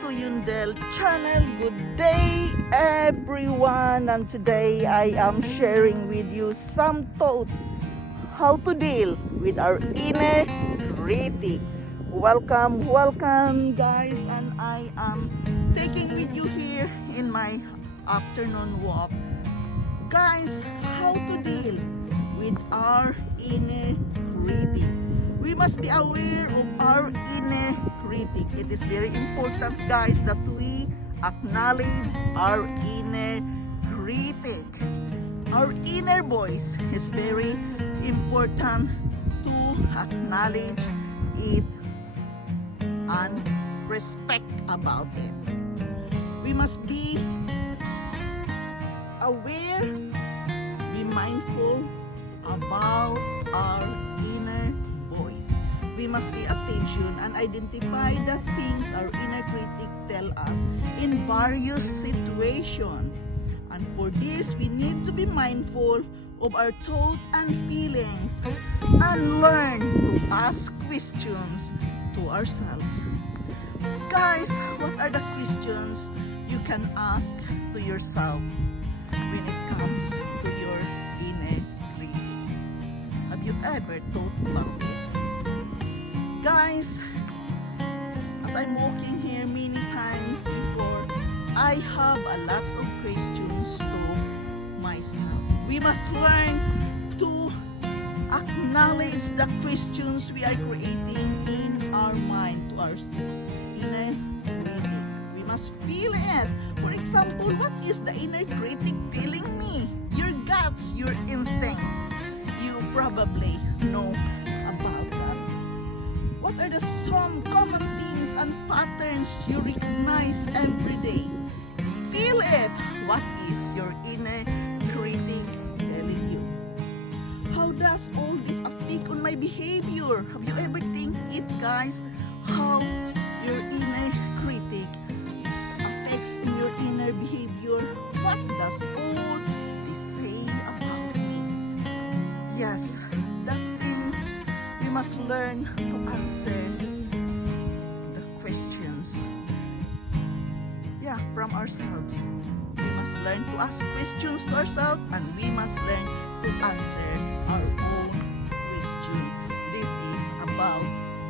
to Yundel channel. Good day everyone, and today I am sharing with you some thoughts how to deal with our inner critic. Welcome guys, and I am taking with you here in my afternoon walk. Guys, how to deal with our inner critic. We must be aware of our inner critic. It is very important, guys, that we acknowledge our inner critic. Our inner voice is very important to acknowledge it and respect about it. We must be aware, be mindful about our inner voice. We must pay attention and identify the things our inner critic tell us in various situations. And for this, we need to be mindful of our thoughts and feelings and learn to ask questions to ourselves. Guys, what are the questions you can ask to yourself when it comes to your inner critic? Have you ever thought about it? Guys, as I'm walking here many times before, I have a lot of questions to myself. We must learn to acknowledge the questions we are creating in our mind to our inner critic. We must feel it. For example, what is the inner critic telling me? Your guts, your instincts. You probably know about that. What are the some common themes and patterns you recognize every day? Feel it. What is your inner critic telling you? How does all this affect on my behavior? Have you ever think it, guys? How your inner critic affects in your inner behavior? What does all this say about me? Yes, the things we must learn to answer the questions. Yeah, from ourselves. We must learn to ask questions to ourselves, and we must learn to answer our own question. This is about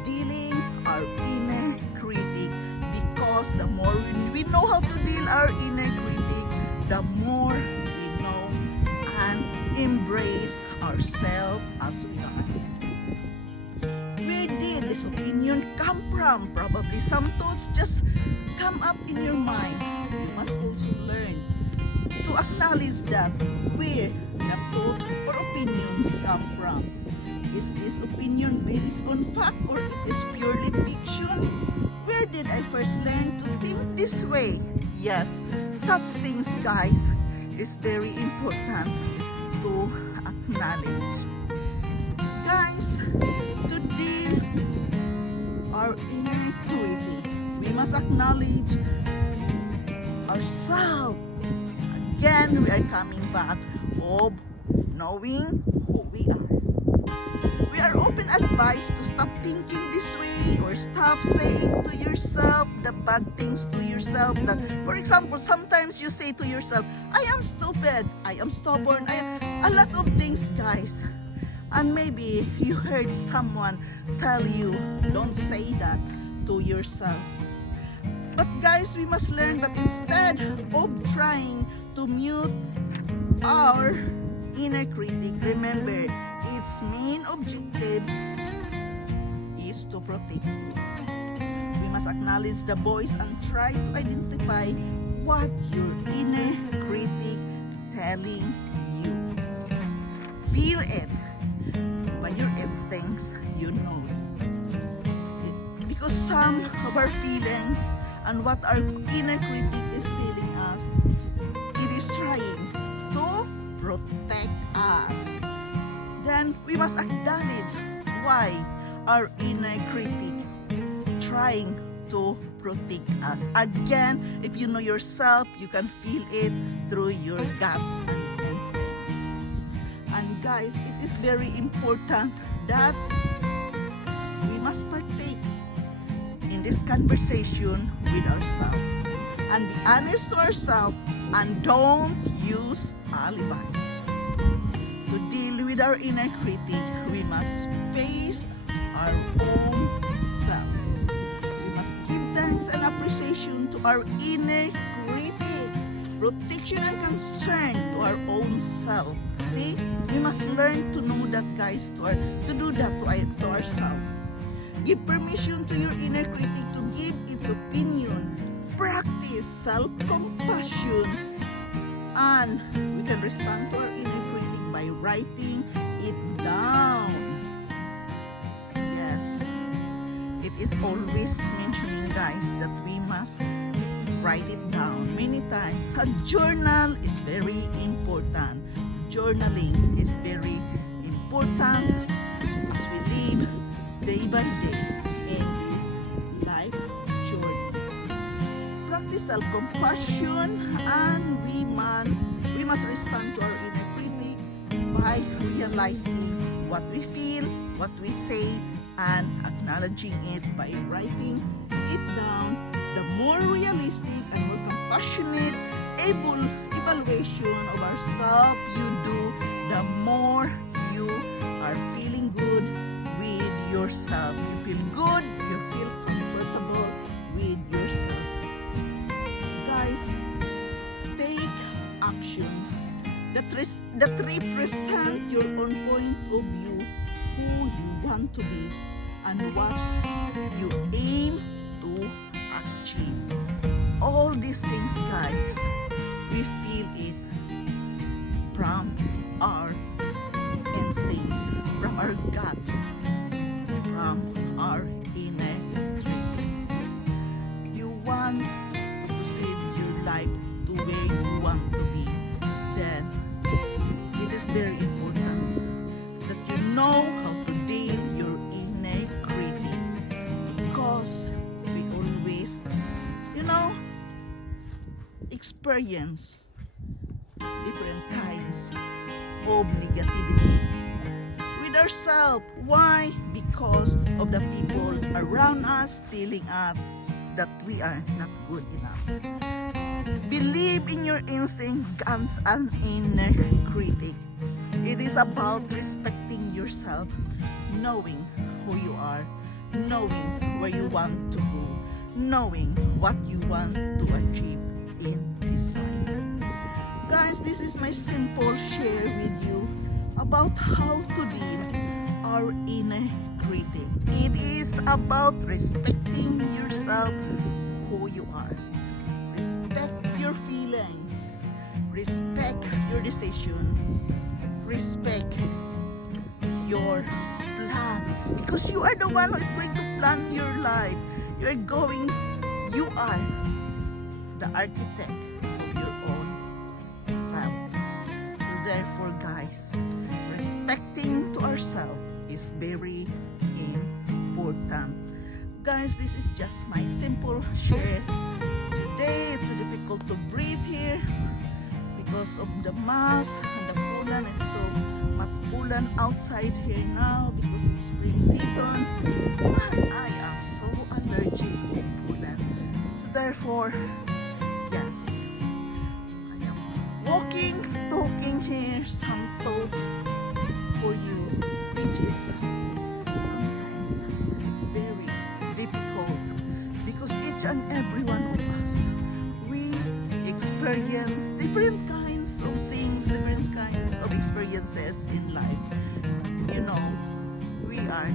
dealing our inner critic, because the more we know how to deal our inner critic, the more we know and embrace ourselves as we are. Where did this opinion come from? Probably some thoughts just come up in your mind. You must also learn to acknowledge that where the thoughts or opinions come from. Is this opinion based on fact or it is purely fiction? Where did I first learn to think this way? Yes, such things, guys, is very important to acknowledge. Guys, to deal our inner critic, we must acknowledge ourselves. Again, we are coming back of knowing who we are. We are often advised to stop thinking this way or stop saying to yourself the bad things to yourself. That, for example, sometimes you say to yourself, I am stupid, I am stubborn, I am a lot of things, guys. And maybe you heard someone tell you, don't say that to yourself. But guys, we must learn that instead of trying to mute our inner critic, remember, its main objective is to protect you. We must acknowledge the voice and try to identify what your inner critic telling you. Feel it. By your instincts, you know it. Because some of our feelings and what our inner critic is telling us, it is trying to protect us. Then we must acknowledge why our inner critic trying to protect us. Again, if you know yourself, you can feel it through your guts and instincts. And guys, it is very important that we must partake in in this conversation with ourselves. And be honest to ourselves and don't use alibis. To deal with our inner critic, we must face our own self. We must give thanks and appreciation to our inner critics, protection and concern to our own self. See, we must learn to know that, guys, to do that to ourselves. Give permission to your inner critic to give its opinion. Practice self-compassion, and we can respond to our inner critic by writing it down. Yes, it is always mentioning, guys, that we must write it down many times. A journal is very important. Journaling is very important as we live day by day in this life journey. Practice self-compassion, and we must respond to our inner critic by realizing what we feel, what we say, and acknowledging it by writing it down. The more realistic and more compassionate evaluation of ourselves you do, the more you are feeling good with yourself. You feel good, you feel comfortable with yourself. Guys, take actions that represent your own point of view, who you want to be, and what you aim to achieve. All these things, guys, we feel it from our instinct, from our guts, from our inner critic. You want to save your life the way you want to be, then it is very important that you know how to deal your inner critic, because we always, experience different kinds of negativity with ourselves. Why? Because of the people around us telling us that we are not good enough. Believe in your instinct as an inner critic. It is about respecting yourself, knowing who you are, knowing where you want to go, knowing what you want to achieve in this life. Guys, this is my simple share with you about how to deal our inner critic. It is about respecting yourself, who you are. Respect your feelings. Respect your decision. Respect your plans, because you are the one who is going to plan your life. You are the architect of your own self. So therefore, guys, respecting to ourselves is very important. Guys, this is just my simple share. Today, it's so difficult to breathe here because of the mask and the pollen. It's so much pollen outside here now because it's spring season. And I am so allergic to pollen. So therefore, yes, I am talking here some thoughts for you, which is sometimes very difficult because each and every one of us, we experience different kinds of things, different kinds of experiences in life. We are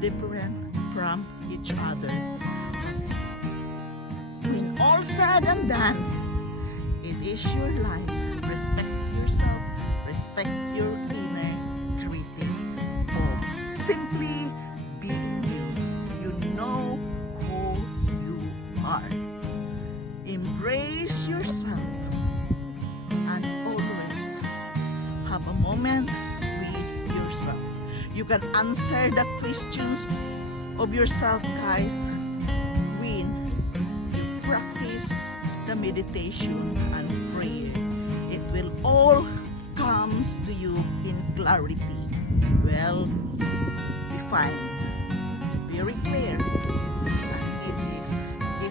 different from each other. When all said and done, it is your life. Respect yourself, respect your inner critic of simply being you. You know who you are. Embrace yourself and always have a moment with yourself. You can answer the questions of yourself, guys, when you practice the meditation and prayer. It will all comes to you in clarity, well defined, very clear, and it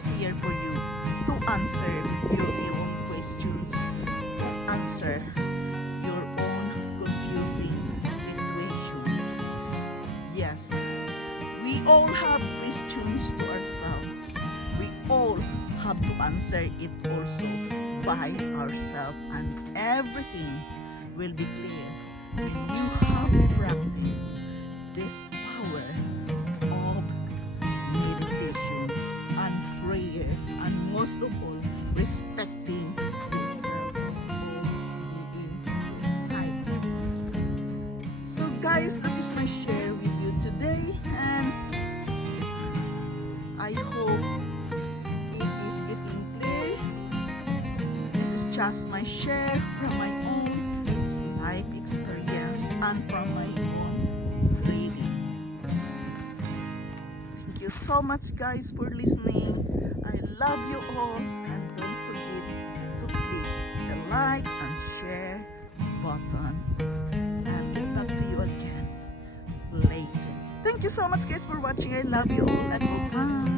easier for you to answer your own questions, to answer your own confusing situation. Yes, we all have questions to ourselves. We all have to answer it also by ourselves, and everything will be clear when you have practiced this power of meditation and prayer, and most of all, respecting yourself or being kind. So guys, that is my share with you today, and I hope it is getting clear. This is just my share from my own life experience and from my own reading. Thank you so much guys for listening. I love you all, and don't forget to click the like and share button, and get back to you again later. Thank you so much guys for watching. I love you all, and bye.